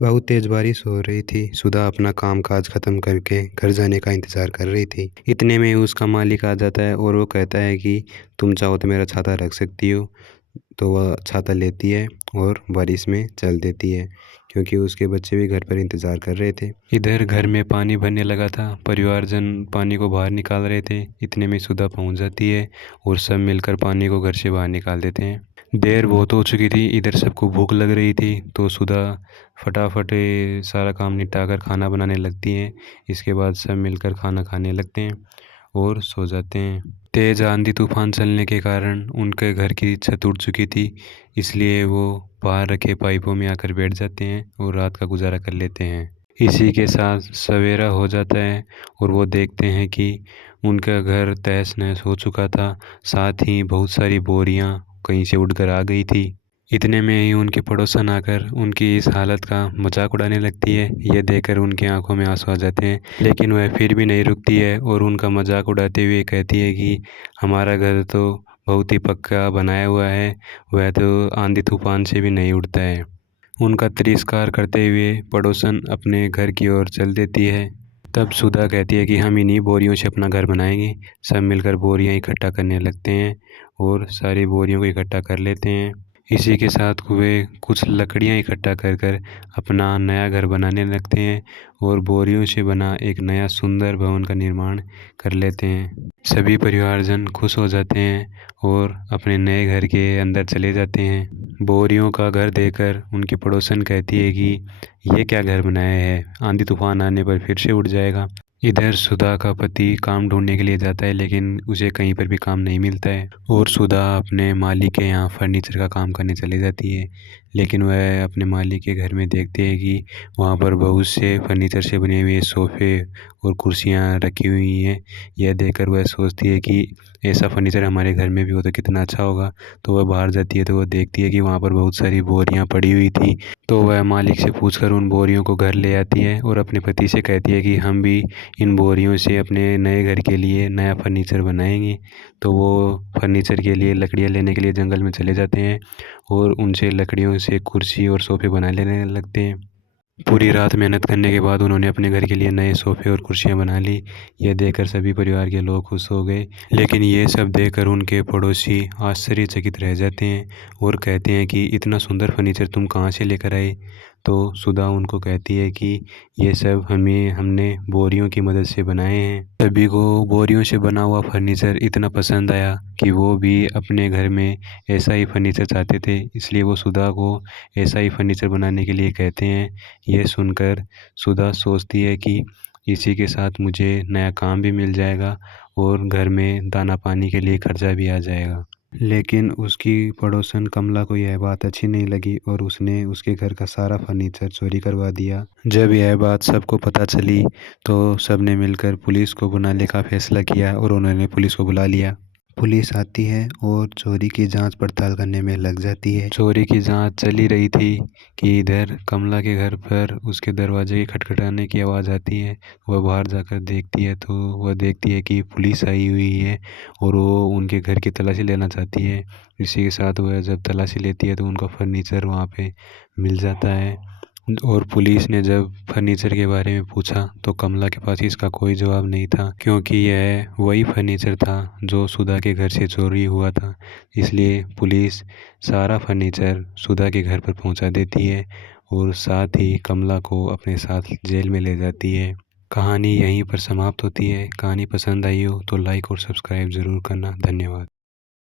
बहुत तेज बारिश हो रही थी। सुधा अपना काम-काज ख़त्म करके घर जाने का इंतज़ार कर रही थी। इतने में उसका मालिक आ जाता है और वो कहता है कि तुम चाहो तो मेरा छाता रख सकती हो। तो वह छाता लेती है और बारिश में चल देती है, क्योंकि उसके बच्चे भी घर पर इंतज़ार कर रहे थे। इधर घर में पानी भरने लगा था। परिवारजन पानी को बाहर निकाल रहे थे। इतने में सुधा पहुंच जाती है और सब मिलकर पानी को घर से बाहर निकाल देते हैं। देर बहुत हो चुकी थी। इधर सबको भूख लग रही थी, तो सुधा फटाफट सारा काम निपटाकर खाना बनाने लगती हैं। इसके बाद सब मिलकर खाना खाने लगते हैं और सो जाते हैं। तेज़ आंधी तूफान चलने के कारण उनके घर की छत उड़ चुकी थी, इसलिए वो बाहर रखे पाइपों में आकर बैठ जाते हैं और रात का गुजारा कर लेते हैं। इसी के साथ सवेरा हो जाता है और वो देखते हैं कि उनका घर तहस नहस हो चुका था। साथ ही बहुत सारी बोरियां कहीं से उड़कर आ गई थी। इतने में ही उनके पड़ोसन आकर उनकी इस हालत का मजाक उड़ाने लगती है। यह देखकर उनकी आंखों में आंसू आ जाते हैं, लेकिन वह फिर भी नहीं रुकती है और उनका मजाक उड़ाते हुए कहती है कि हमारा घर तो बहुत ही पक्का बनाया हुआ है, वह तो आंधी तूफान से भी नहीं उड़ता है। उनका तिरस्कार करते हुए पड़ोसन अपने घर की ओर चल देती है। तब सुधा कहती है कि हम इन्हीं बोरियों से अपना घर बनाएंगे। सब मिलकर बोरियां इकट्ठा करने लगते हैं और सारी बोरियों को इकट्ठा कर लेते हैं। इसी के साथ वे कुछ लकड़ियां इकट्ठा कर कर अपना नया घर बनाने लगते हैं और बोरियों से बना एक नया सुंदर भवन का निर्माण कर लेते हैं। सभी परिवारजन खुश हो जाते हैं और अपने नए घर के अंदर चले जाते हैं। बोरियों का घर देखकर उनकी पड़ोसन कहती है कि ये क्या घर बनाया है, आंधी तूफान आने पर फिर से उड़ जाएगा। इधर सुधा का पति काम ढूंढने के लिए जाता है, लेकिन उसे कहीं पर भी काम नहीं मिलता है और सुधा अपने मालिक के यहाँ फर्नीचर का काम करने चली जाती है। लेकिन वह अपने मालिक के घर में देखते हैं कि वहाँ पर बहुत से फर्नीचर से बने हुए सोफ़े और कुर्सियाँ रखी हुई हैं। यह देखकर वह सोचती है कि ऐसा फर्नीचर हमारे घर में भी हो तो कितना अच्छा होगा। तो वह बाहर जाती है तो वह देखती है कि वहाँ पर बहुत सारी बोरियाँ पड़ी हुई थी। तो वह मालिक से पूछकर उन बोरियों को घर ले आती है और अपने पति से कहती है कि हम भी इन बोरियों से अपने नए घर के लिए नया फर्नीचर बनाएंगे। तो वो फर्नीचर के लिए लकड़ियाँ लेने के लिए जंगल में चले जाते हैं और उनसे लकड़ियों से कुर्सी और सोफ़े बना लेने लगते हैं। पूरी रात मेहनत करने के बाद उन्होंने अपने घर के लिए नए सोफ़े और कुर्सियाँ बना ली। यह देखकर सभी परिवार के लोग खुश हो गए, लेकिन ये सब देखकर उनके पड़ोसी आश्चर्यचकित रह जाते हैं और कहते हैं कि इतना सुंदर फर्नीचर तुम कहाँ से लेकर आए। तो सुधा उनको कहती है कि ये सब हमने बोरियों की मदद से बनाए हैं। सभी को बोरियों से बना हुआ फर्नीचर इतना पसंद आया कि वो भी अपने घर में ऐसा ही फर्नीचर चाहते थे, इसलिए वो सुधा को ऐसा ही फर्नीचर बनाने के लिए कहते हैं। यह सुनकर सुधा सोचती है कि इसी के साथ मुझे नया काम भी मिल जाएगा और घर में दाना पानी के लिए खर्चा भी आ जाएगा। लेकिन उसकी पड़ोसन कमला को यह बात अच्छी नहीं लगी और उसने उसके घर का सारा फर्नीचर चोरी करवा दिया। जब यह बात सबको पता चली तो सबने मिलकर पुलिस को बुलाने का फैसला किया और उन्होंने पुलिस को बुला लिया। पुलिस आती है और चोरी की जांच पड़ताल करने में लग जाती है। चोरी की जांच चल ही रही थी कि इधर कमला के घर पर उसके दरवाजे के खटखटाने की आवाज़ आती है। वह बाहर जाकर देखती है तो वह देखती है कि पुलिस आई हुई है और वो उनके घर की तलाशी लेना चाहती है। इसी के साथ वह जब तलाशी लेती है तो उनका फर्नीचर वहाँ पे मिल जाता है। और पुलिस ने जब फर्नीचर के बारे में पूछा तो कमला के पास इसका कोई जवाब नहीं था, क्योंकि यह वही फर्नीचर था जो सुधा के घर से चोरी हुआ था। इसलिए पुलिस सारा फर्नीचर सुधा के घर पर पहुंचा देती है और साथ ही कमला को अपने साथ जेल में ले जाती है। कहानी यहीं पर समाप्त होती है। कहानी पसंद आई हो तो लाइक और सब्सक्राइब ज़रूर करना। धन्यवाद।